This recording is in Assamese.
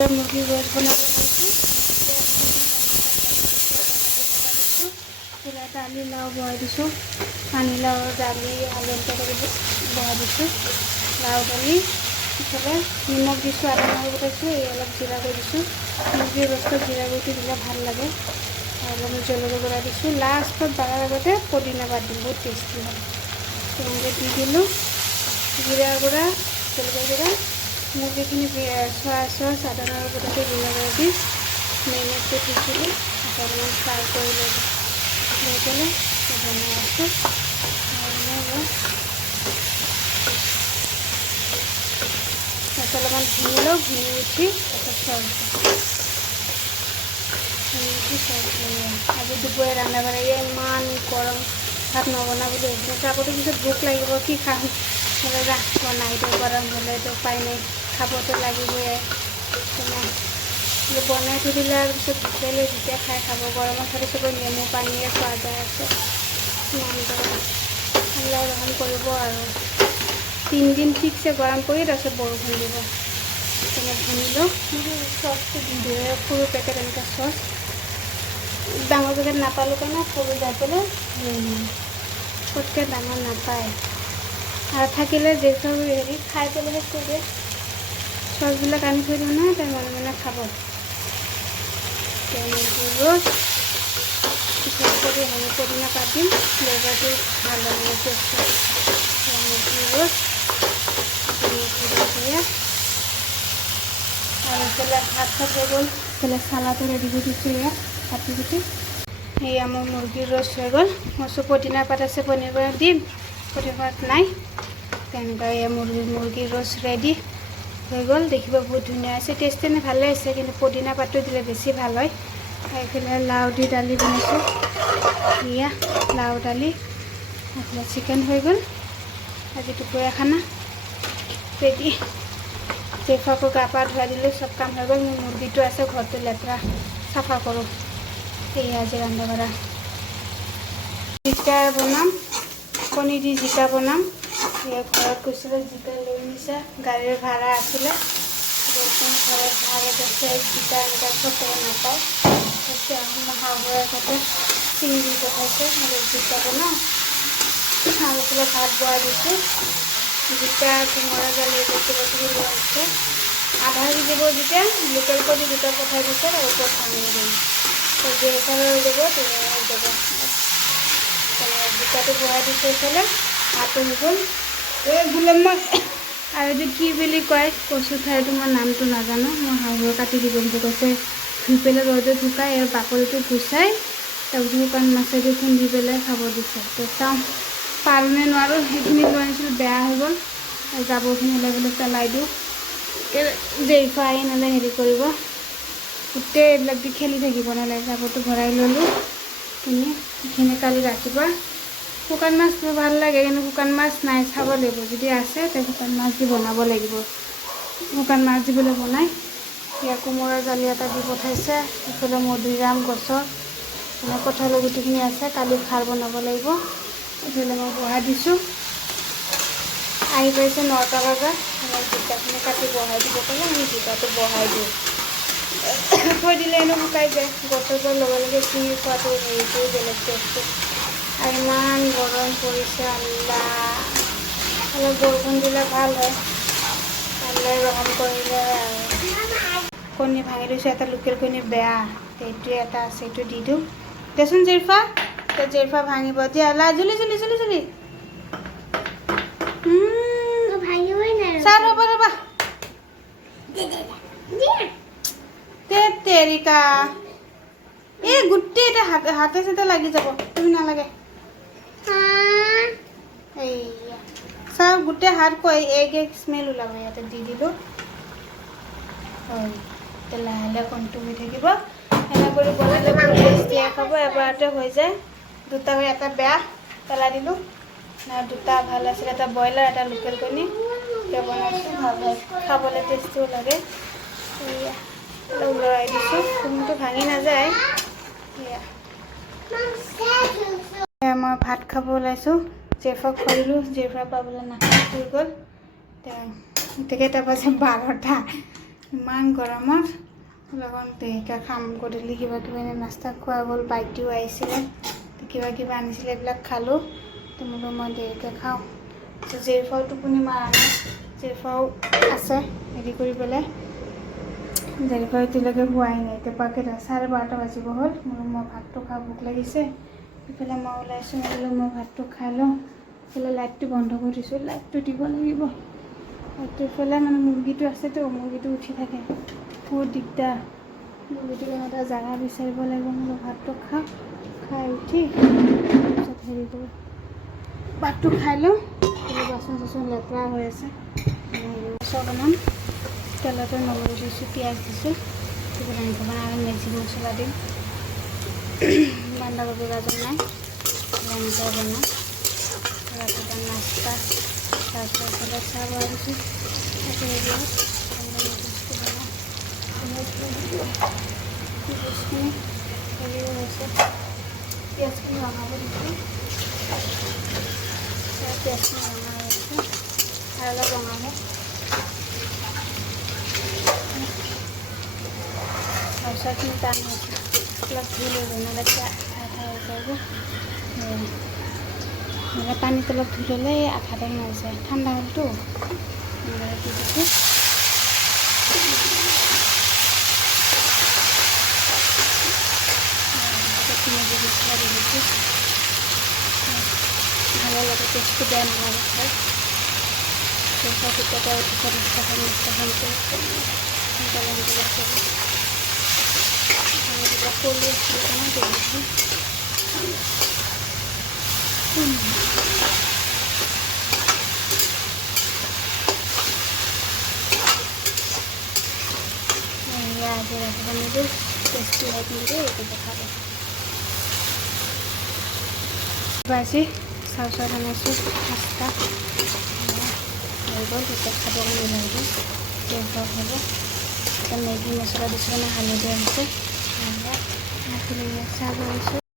মুৰগিৰ ৰোস্ট বানাবো চুলাতে আলু লাউ বহাই দিছোঁ পানীলাও দালি আলু তৰকাৰী বহাই দিছোঁ লাউ দালি ইফালে নিমখ দিছোঁ আদা নহৰু বটাইছোঁ এই অলপ জিৰা কৰি দিছোঁ মুৰ্গীৰ ৰষ্টত জিৰা গুড়ি দিলে ভাল লাগে আৰু অলপ জলকীয়া গুড়া দিছোঁ লাষ্টত বাগাৰ আগতে পদিনা পাত দিম বহুত টেষ্টি হয় তেনেকৈ দি দিলোঁ জিৰা গুড়া জলকীয়া গুড়া মুৰ্গীখিনি চয়া চচ আদা নহৰু বটাকে গুড়া কৰি দি মেৰিনেটটো দিছিলোঁ অকণমান ফ্ৰাই কৰি লৈ পেলাই বনাই আছোঁ অলপমান ভুনি লওঁ ভুনি উঠি তাৰপিছত আজি দুপৰীয়া ৰান্ধা বাঢ়া ইমান গৰম ভাত নবনা বুলি ভাবিছোঁ আগতে পিছত ভোক লাগিব কি খাম বনাই দিওঁ গৰম হ'লেতো উপায় নাই খাবতো লাগিবই বনাই থৈ দিলে আৰু পিছত ভোক লাগিলে যেতিয়া খাই খাব গৰমত খালি চবে নেমু পানীয়ে খোৱা যায় আছে আল্লাহ ৰহম কৰিব আৰু 3 দিন ঠিকছে গৰম কৰি তাৰপিছত বৰষুণ দিব তেনে ভুনিলোঁ চচটো দি দিয়ে সৰু পেকেট এনেকৈ চচ ডাঙৰ পেকেট নাপালোঁ কাৰণে সৰু যাই পেলাই ক'তকৈ ডাঙৰ নাপায় আৰু থাকিলে যেচৰ হেৰি খাই পেলাই শেষ কৰি দিয়ে চচবিলাক আনি থৈ দিওঁ নহয় তাই মানে খাব ৰোস্ট পিছত কৰি আমি পদিনা পাত দিম ফ্লেভাৰটো ভাল লাগে টেষ্টটো ৰোস্ট আৰু এইফালে ভাত চাত হৈ গ'ল এইফালে চালাটো ৰেডি কৰি দিছোঁ ইয়াত কাটি কুটি এয়া মোৰ মুৰ্গীৰ ৰ'ষ্ট হৈ গ'ল মই চব পদিনা পাত আছে পনীৰ পাত দিম পদিনা পাত নাই তেনেকৈ এয়া মুৰ্গীৰ ৰ'ষ্ট ৰেডি হৈ গ'ল দেখিব বহুত ধুনীয়া আছে টেষ্ট এনে ভালে আছে কিন্তু পদিনা পাতটো দিলে বেছি ভাল হয় এইফালে লাউ দি দালি বনাইছোঁ এয়া লাউ দালি এইফালে চিকেন হৈ গ'ল আজি দুপৰীয়া খানা ৰেডি জেফাকো গা পা ধুৱাই দিলোঁ চব কাম হৈ গ'ল মোৰ মুৰ্গীটো আছে ঘৰটো লেতেৰা চাফা কৰোঁ সেয়া আজি ৰন্ধা বঢ়া জিকা বনাম কণী দি জিকা বনাম ঘৰত গৈছিলে জিকা লৈ নিছে গাড়ীৰ ভাড়া আছিলে ঘৰত ভাড়া আছে জিকা এনেকুৱা চব নাপায় শাহুৱে তাতে চিঙি দি পঠাইছে জিকা বনাওঁ আৰু এইফালে ভাত বহাই দিছোঁ জিকা কোমোৰা জালি কিবা কিবি লৈ আছে আধা দিব যেতিয়া লোকেল কণী দুটা পঠাই দিছে তাৰ ওপৰত ভাঙি দিম যেইফালে যাব তেনেকৈ যাব জিকাটো বহাই দিছে এইফালে ভাতো হৈ গ'ল এই গোলাম মাছ আৰু এইটো কি বুলি কয় কচু ঠাইটো মই নামটো নাজানো মই শাহুৱে কাটি দিব বুলি কৈছে ধুই পেলাই ৰ'দত শুকাই আৰু বাকলিটো গুচাই তাৰপিছত শুকান মাছেদি খুন্দি পেলাই খাব দিছে তো চাওঁ পাৰোঁনে নোৱাৰোঁ সেইখিনি লৈ আনিছিলোঁ বেয়া হৈ গ'ল জাবৰখিনি লৈ পেলাই পেলাই দিওঁ জেইফা আহি নহ'লে হেৰি কৰিব গোটেই এইবিলাক দি খেলি থাকিব নালাগে জাবৰটো ভৰাই ল'লোঁ সেইখিনি কালি ৰাতিপুৱা শুকান মাছটো ভাল লাগে কিন্তু শুকান মাছ নাই চাব লাগিব যদি আছে তে শুকান মাছ দি বনাব লাগিব শুকান মাছ দিবলৈ বনাই ইয়াৰ কোমোৰা জালি এটা দি পঠাইছে এইফালে মধুৰিআম গছৰ কঁঠালৰ গুটিখিনি আছে কালি খাৰ বনাব লাগিব এইফালে মই বহাই দিছোঁ আহি পাইছে 9টা বজাত জিকাখিনি কাটি বহাই দিব ক'লে আমি জিকাটো বহাই দিওঁ থৈ দিলে এনেও শুকাই যায় গছৰ পৰা লগে লগে চিঙি খোৱাটো হেৰিটো বেলেগ টেষ্টটো আৰু ইমান গৰম পৰিছে আল্লাহ অলপ বৰষুণ দিলে ভাল হয় আল্লাই ৰহম কৰিলে আৰু কণী ভাঙি দিছোঁ এটা লোকেল কণী বেয়া সেইটোৱে এটা আছে সেইটো দি দিওঁ দেচোন জেৰফা জেৰফা ভাঙিব দিয়া আল্লাহ জুলি জুলি জুলি জুলি চাহ ৰ'বা ৰ'বা তেৰিকা এই গোটেই এটা হাতে চাতে লাগি যাব তুমি নালাগে এইয়া চাহ গোটেই হাত কৈ এগ স্মেল ওলাব ইয়াতে দি দিলোঁ হয় এতিয়া লাহে লাহে কণটো হৈ থাকিব এনে কৰি বনালে বহুত টেষ্টিয়ে খাব এবাৰতে হৈ যায় দুটা হৈ এটা বেয়া পেলাই দিলোঁ দুটা ভাল আছিল এটা ব্ৰইলাৰ এটা লোকেল কণী এতিয়া বনাইছোঁ ভাল হয় খাবলৈ টেষ্টিও লাগে এয়া লৰাই দিছোঁ কোনটো ভাঙি নাযায় এয়া মই ভাত খাব ওলাইছোঁ জেফাক খুৱাইলোঁ জেফা পাবলৈ নাখাই হৈ গ'ল এতিয়া তাৰপাছত 12টা ইমান গৰমত লগত দেৰিকৈ খাম গধূলি কিবা কিবি এনে নাস্তা খোৱা গ'ল বাইটিও আহিছিলে কিবা কিবা আনিছিলে এইবিলাক খালোঁ তোমালোক মই দেৰিকৈ খাওঁ জেৰিফাও টোপনি মাৰা নাই জেৰিফাও আছে হেৰি কৰি পেলাই জেৰিফাও এতিয়ালৈকে হোৱাই নাই এতিয়া কেইটা 12:30 বাজিব হ'ল মই ভাতটো খাওঁ ভোক লাগিছে ইফালে মই ওলাইছোঁ মই ভাতটো খাই লওঁ ইফালে লাইটটো বন্ধ কৰি দিছোঁ লাইটটো দিব লাগিব লাইটটো ইফালে মানে মুৰ্গীটো আছেতো মুৰ্গীটো উঠি থাকে বহুত দিগদাৰ মুৰ্গীটো এটা জেগা বিচাৰিব লাগিব মই ভাতটো খাওঁ খাই উঠি তাৰপিছত হেৰি কৰোঁ ভাতটো খাই লওঁ বাচন চাচন লেতেৰা হৈ আছে অকণমান তেলতে নহৰু দিছোঁ পিঁয়াজ দিছোঁ আৰু মেজি মছলা দিম বন্ধাকবি গাজৰ নাই এনেকৈ বনাওঁ ৰাতিপুৱা নাস্তা তাৰপিছত চাহ বনাইছোঁ বস্তুখিনি হেৰি হৈছে পিঁয়াজখিনি ৰঙাব দিছোঁ পিঁয়াজখিনি ৰঙা হৈ আছে আৰু অলপ ৰঙাব তাৰপিছতখিনি টান হৈছে অলপ ধুই লৈ নহ'লে আঠা হৈ যাব নহ'লে পানীত অলপ ধুই ল'লে আঠা টাইম হৈ যায় ঠাণ্ডা হ'লতো দি দিছোঁ ভালো লাগে টেষ্টটো বেয়া নালাগে খাই পইচা কেতিয়াবা টেষ্টি হয় কিন্তু এইটো দেখাব বাজি চাউ চাউ বনাইছোঁ পাঁচটা হৈ গ'ল এতিয়া খাব লাগিব হ'ব এতিয়া মেগী মছলা দিছোঁ মানে হালধীয়া হৈছে চাহ বনাইছোঁ